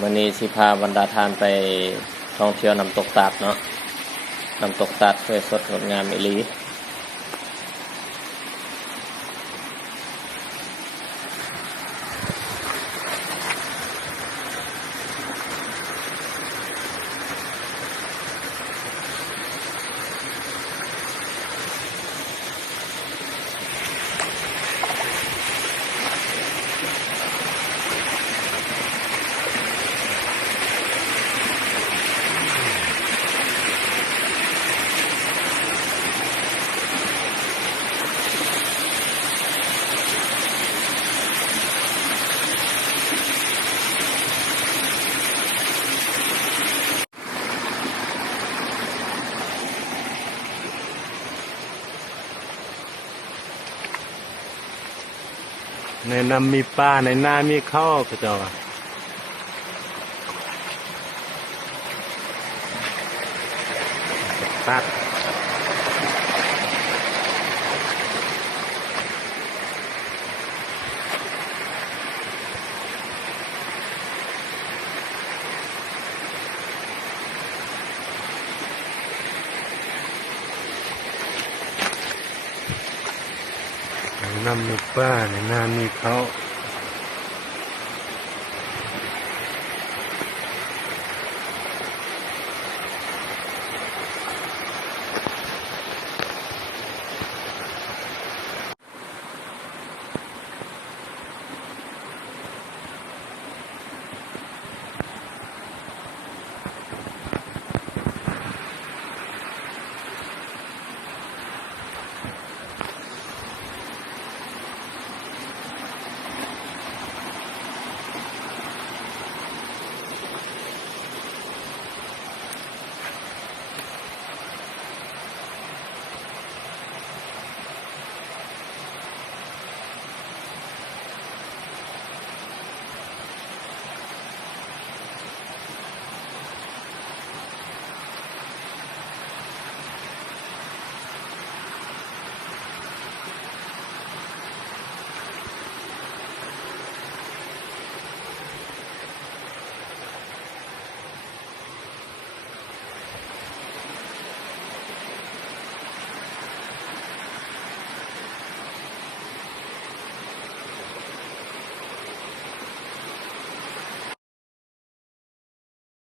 มื้อนี้สิพาบรรดาทานไปท่องเที่ยวน้ำตกตาดเนาะน้ำตกตาดสวยสดงดงามอีหลีในน้ำมีปลาในนามีข้าวก็จะว่าตัดในน้ำมีปลาในนามีข้าว